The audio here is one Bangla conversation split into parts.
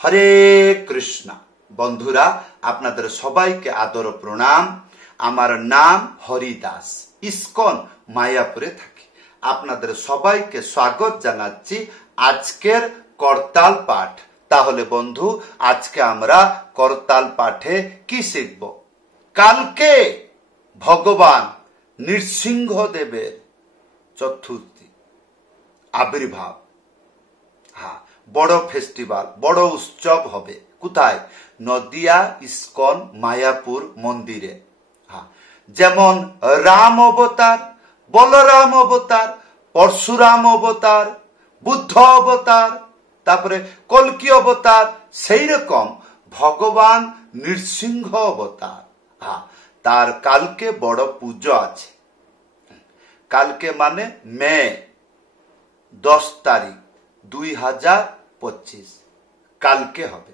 হরে কৃষ্ণ। বন্ধুরা, আপনাদের সবাইকে আদর প্রণাম। আমার নাম হরিদাস, ইস্কন মায়াপুরে থাকি। আপনাদের সবাইকে স্বাগত জানাচ্ছি আজকের করতাল পাঠ। তাহলে বন্ধু, আজকে আমরা করতাল পাঠে কি শিখব? কালকে ভগবান নৃসিংহদেবের চতুর্থী আবির্ভাব। বড় ফেস্টিভাল, বড় উৎসব হবে। কোথায়? নদিয়া ইস্কন মায়াপুর মন্দিরে। যেমন রাম অবতার, বলরাম অবতার, পরশুরাম অবতার, বুদ্ধ অবতার, তারপরে কল্কি অবতার, সেই রকম ভগবান নৃসিংহ অবতার। তার কালকে বড় পুজো আছে। কালকে মানে মে 10 তারিখ 2025 কালকে হবে।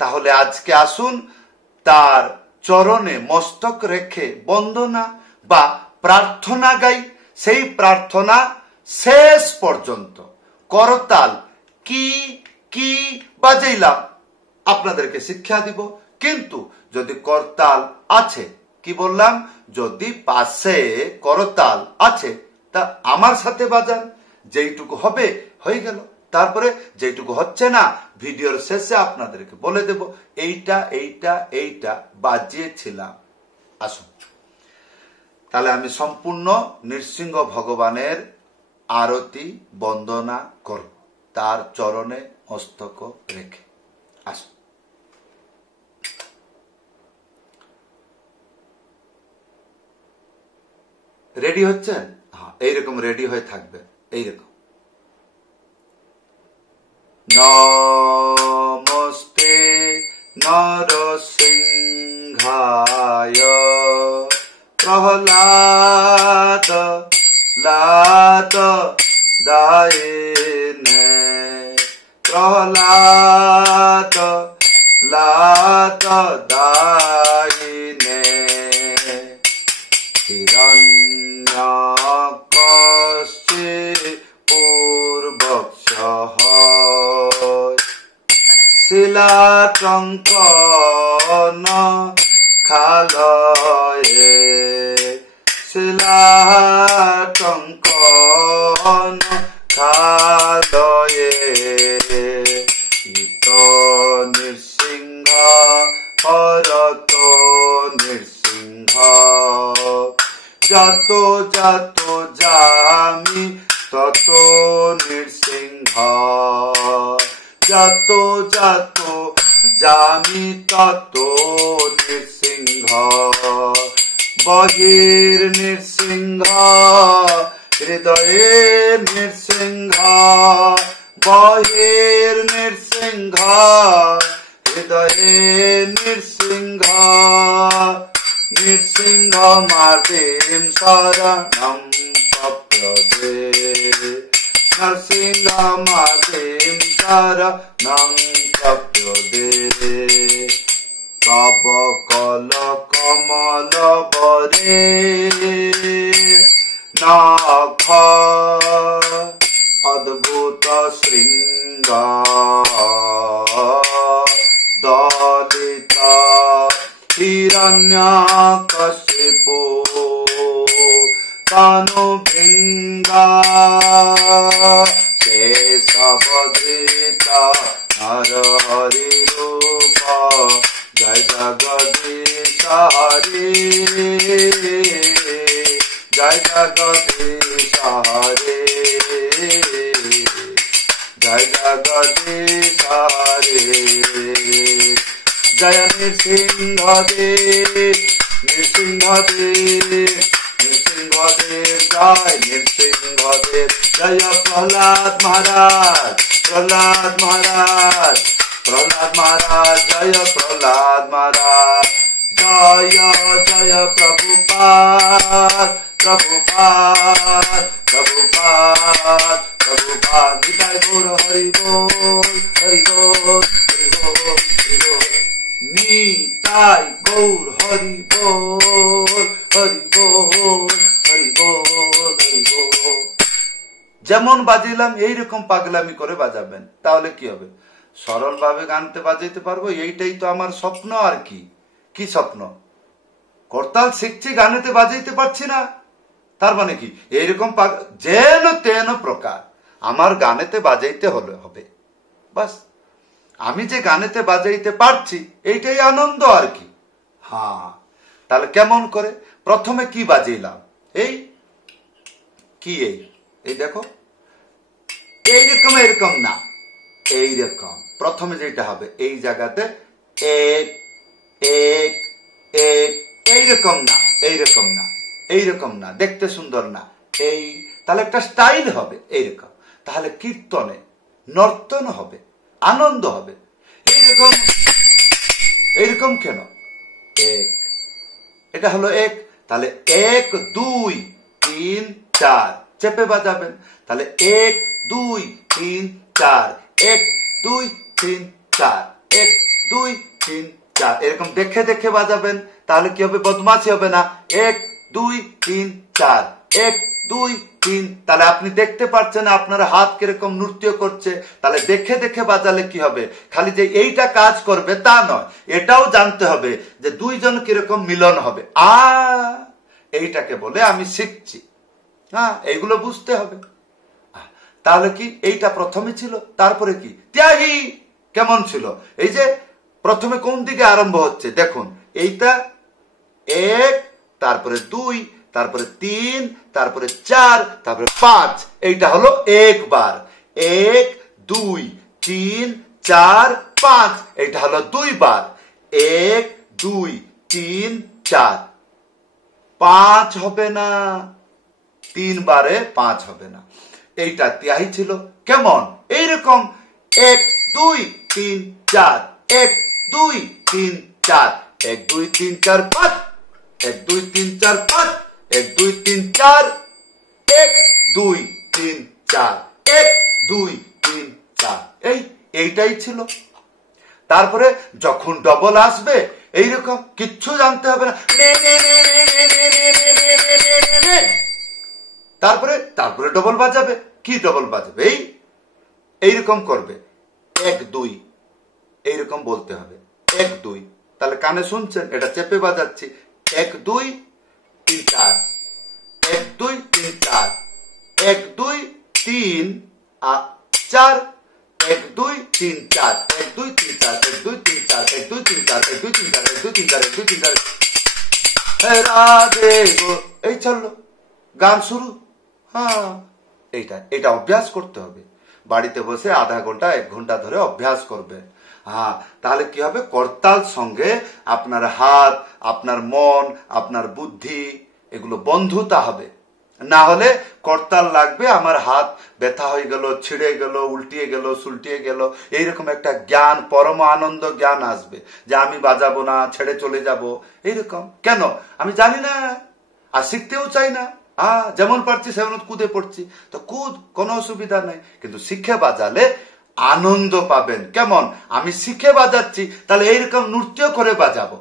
তাহলে আজকে আসুন তার চরণে মস্তক রেখে বন্দনা বা প্রার্থনা গাই। সেই প্রার্থনা শেষ পর্যন্ত করতাল কি কি বাজাইলাম আপনাদেরকে শিক্ষা দিব। কিন্তু যদি করতাল আছে, কি বললাম, যদি পাশে করতাল আছে তা আমার সাথে বাজান। যেইটুকু হবে হয়ে গেল, তারপরে যেটুকু হচ্ছে না ভিডিওর শেষে আপনাদেরকে বলে দেব এইটা এইটা এইটা বাজিয়েছিলাম। আসুন তাহলে আমি সম্পূর্ণ নৃসিংহ ভগবানের আরতি বন্দনা করব তার চরণে মস্তক রেখে। আসুন। রেডি হচ্ছেন? হ্যাঁ, এইরকম রেডি হয়ে থাকবে। এইরকম নমস্তে নরসিংহায় প্রহ্লাদ লাত দায়নে প্রহ্লাদ লাত দায়নে হিরণ্যকশ্যে পূর্বক্ষঃ শিলাটঙ্কন খালয়ে শিলাটঙ্কন খালয়ে ইত নৃসিংহ হরত নৃসিংহ যত যত যামি তত নৃসিংহ যত যত যামি তত নৃসিংহ বহির নৃসিংহ হৃদয়ে নৃসিংহ বহির নৃসিংহ হৃদয়ে নৃসিংহ নৃসিংহ মার্তিম শরণম পপ্রদে নৃসিংহ মার্তিম শরণং পপ্রদে তব কল কমল বরে নখ অদ্ভুত শৃঙ্গ দলিত হিরণ্যকশিপু তনু ভৃঙ্গা কেশবধৃত নরহরি রূপ জয় জগদীশ হরি জয় জগদীশ হরি জয় জগদীশ হরি জয় নৃসিংহদেব নৃসিংহদেব নৃসিংহদেব জয় নৃসিংহদেব জয় প্রহ্লাদ মহারাজ প্রহ্লাদ মহারাজ প্রহ্লাদ মহারাজ জয় প্রহ্লাদ মহারাজ জয় জয় প্রভুপাদ প্রভুপাদ প্রভুপাদ প্রভুপাদ নিতাই গৌর হরি বল হরি বল হরি বল হরি বল নিতাই গৌর হরি বল হরি বল হরি বল হরি বল। যেমন বাজিলাম এইরকম পাগলামি করে বাজাবেন, তাহলে কি হবে? সরলভাবে গানতে বাজাইতে পারবো, এইটাই তো আমার স্বপ্ন। আর কি কি স্বপ্ন? করতাল শিখছি, গানেতে বাজাইতে পারছি না, তার মানে কি এইরকম যেন তেন প্রকার আমার গানেতে বাজাইতে হবে। বাস, আমি যে গানেতে বাজাইতে পারছি এইটাই আনন্দ। আর কি? হ্যাঁ, তাহলে কেমন করে? প্রথমে কি বাজাইলাম? এই কি, এই দেখো, এইরকম, এরকম না, এইরকম। প্রথমে যেটা হবে এই জায়গাতে এক এক এক, এইরকম না, এইরকম না, এইরকম না, দেখতে সুন্দর না, এই। তাহলে একটা স্টাইল হবে এইরকম। তাহলে কীর্তনে নর্তন হবে, আনন্দ হবে। এইরকম, এইরকম কেন? এক, এটা হলো এক। তাহলে 1 2 3 4 চেপে বাজাবেন। তাহলে 1 2 3 4, 1 2 3 4, 1 2 3 4, এরকম দেখে দেখে বাজাবেন। তাহলে কি হবে? বদমাশি হবে না। 1 2 3 4, 1 2 3। তাহলে আপনি দেখতে পাচ্ছেন আপনার হাত কিরকম নৃত্য করছে। তাহলে দেখে দেখে বাজালে কি হবে? খালি যে এইটা কাজ করবে তা নয়, এটাও জানতে হবে যে দুইজন কিরকম মিলন হবে। এইটাকে বলে আমি শিখছি। হ্যাঁ, এইগুলো বুঝতে হবে। তাহলে কি এইটা প্রথমে ছিল, তারপরে কি ত্যাগী কেমন ছিল? এই যে প্রথমে কোন দিকে আরম্ভ হচ্ছে দেখুন, এইটা 1, তারপরে 2, তারপরে 3, তারপরে 4, তারপরে 5। এইটা হলো একবার। 1 2 3 4 5, এইটা হলো 2 বার। 1 2 3 4, 5 হবে না, 3 বারে 5 হবে না। এইটা তিয়াহি ছিল। কেমন? এইরকম 1 2 3 4, 1 2 3 4, 1 2 3 4 5, 1 2 3 4 5, 1 2 3 4, 1 2 3 4, 1 2 3 4। এইটাই ছিল। তারপরে যখন ডবল আসবে এইরকম কিচ্ছু জানতে হবে না। তারপরে তারপরে ডবল বাজাবে। কি ডবল বাজাবে? এইরকম করবে 1 2, এইরকম বলতে হবে 1 2। তাহলে কানে শুনছেন, এটা চেপে বাজাচ্ছি। 1 2 3 4, 1 2 3 4, 1 2 3 4, 1 2 3 4, 1 2 3 4, 1 2 3 4, 1 2 3 4, 1 2 3 4, 1 2 3 4, 1 2 3 4। রাধে গো, এই চললো গান শুরু। হ্যাঁ, এটা অভ্যাস করতে হবে। বাড়িতে বসে আধা ঘন্টা 1 ঘন্টা ধরে অভ্যাস করবে। হ্যাঁ, তাহলে কি হবে? করতাল সঙ্গে আপনার হাত, আপনার মন, আপনার বুদ্ধি এগুলো বন্ধুতা হবে। না হলে করতাল লাগবে, আমার হাত ব্যথা হয়ে গেল, ছিঁড়ে গেল, উল্টিয়ে গেল, সুলটিয়ে গেল, এইরকম একটা জ্ঞান, পরম আনন্দ জ্ঞান আসবে যে আমি বাজাবো না, ছেড়ে চলে যাব। এইরকম কেন? আমি জানি না আর শিখতেও চাই না। যেমন পারছি সেমন কুদে পড়ছি, তো কুদ, কোনো অসুবিধা নাই। কিন্তু শিখে বাজালে আনন্দ পাবেন। কেমন? আমি শিখে বাজাচ্ছি, তাহলে এইরকম নৃত্য করে বাজাবো।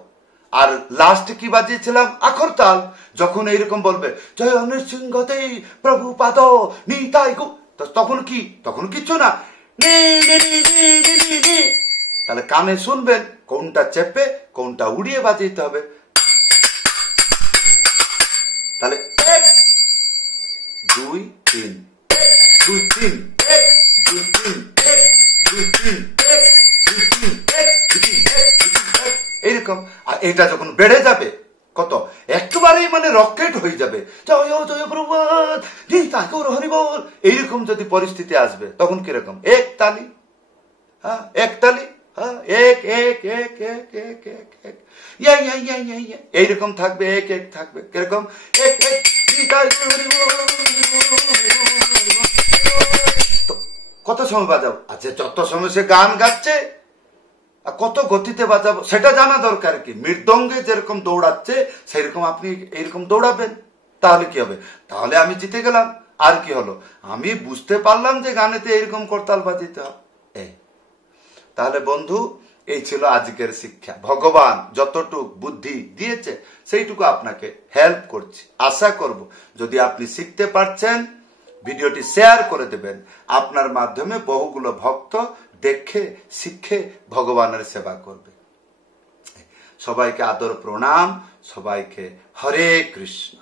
আর লাস্ট কি বাজিয়েছিলাম? আখর তাল। যখন এইরকম বলবে জয় নৃসিংহতে প্রভু পাদ নিতাই গো, তখন কি? তখন কিচ্ছু না। তাহলে কানে শুনবেন কোনটা চেপে কোনটা উড়িয়ে বাজাইতে হবে। তাহলে 1 2 3, 1 2 3, 1 2 3, 1 2 3, 1 2 3, 1 2 3, 1 এইরকম। আর এটা যখন বেড়ে যাবে কত, একবারেই মানে রকেট হয়ে যাবে, জয় জয় প্রভু নিতাই গৌর হরি বল, এইরকম যদি পরিস্থিতি আসবে তখন কিরকম? 1 তালি। হ্যাঁ, 1 তালি। হ্যাঁ, 1 1 1 1 1 1 1, এইরকম থাকবে। 1 1 থাকবে কিরকম? 1 1 নিতাই গৌর হরি বল। কত সময় বাজাবো? আচ্ছা, যত সময় সে গান গাচ্ছে কত গতিতে বাজাবো সেটা জানা দরকার। কি মৃদঙ্গে যেরকম দৌড়াচ্ছে সেরকম আপনি এইরকম দৌড়াবেন। তাহলে কি হবে? তাহলে আমি জিতে গেলাম। আর কি হলো? আমি বুঝতে পারলাম যে গানেতে এইরকম করতাল বাজিতে হবে। তাহলে বন্ধু, এই ছিল আজকের শিক্ষা। ভগবান যতটুক বুদ্ধি দিয়েছে সেইটুকু আপনাকে হেল্প করছি। আশা করব যদি আপনি শিখতে পারছেন ভিডিওটি শেয়ার করে দেবেন। আপনার মাধ্যমে বহুগুলো ভক্ত দেখে শিখে ভগবানের সেবা করবে। সবাইকে আদর প্রণাম, সবাইকে হরে কৃষ্ণ।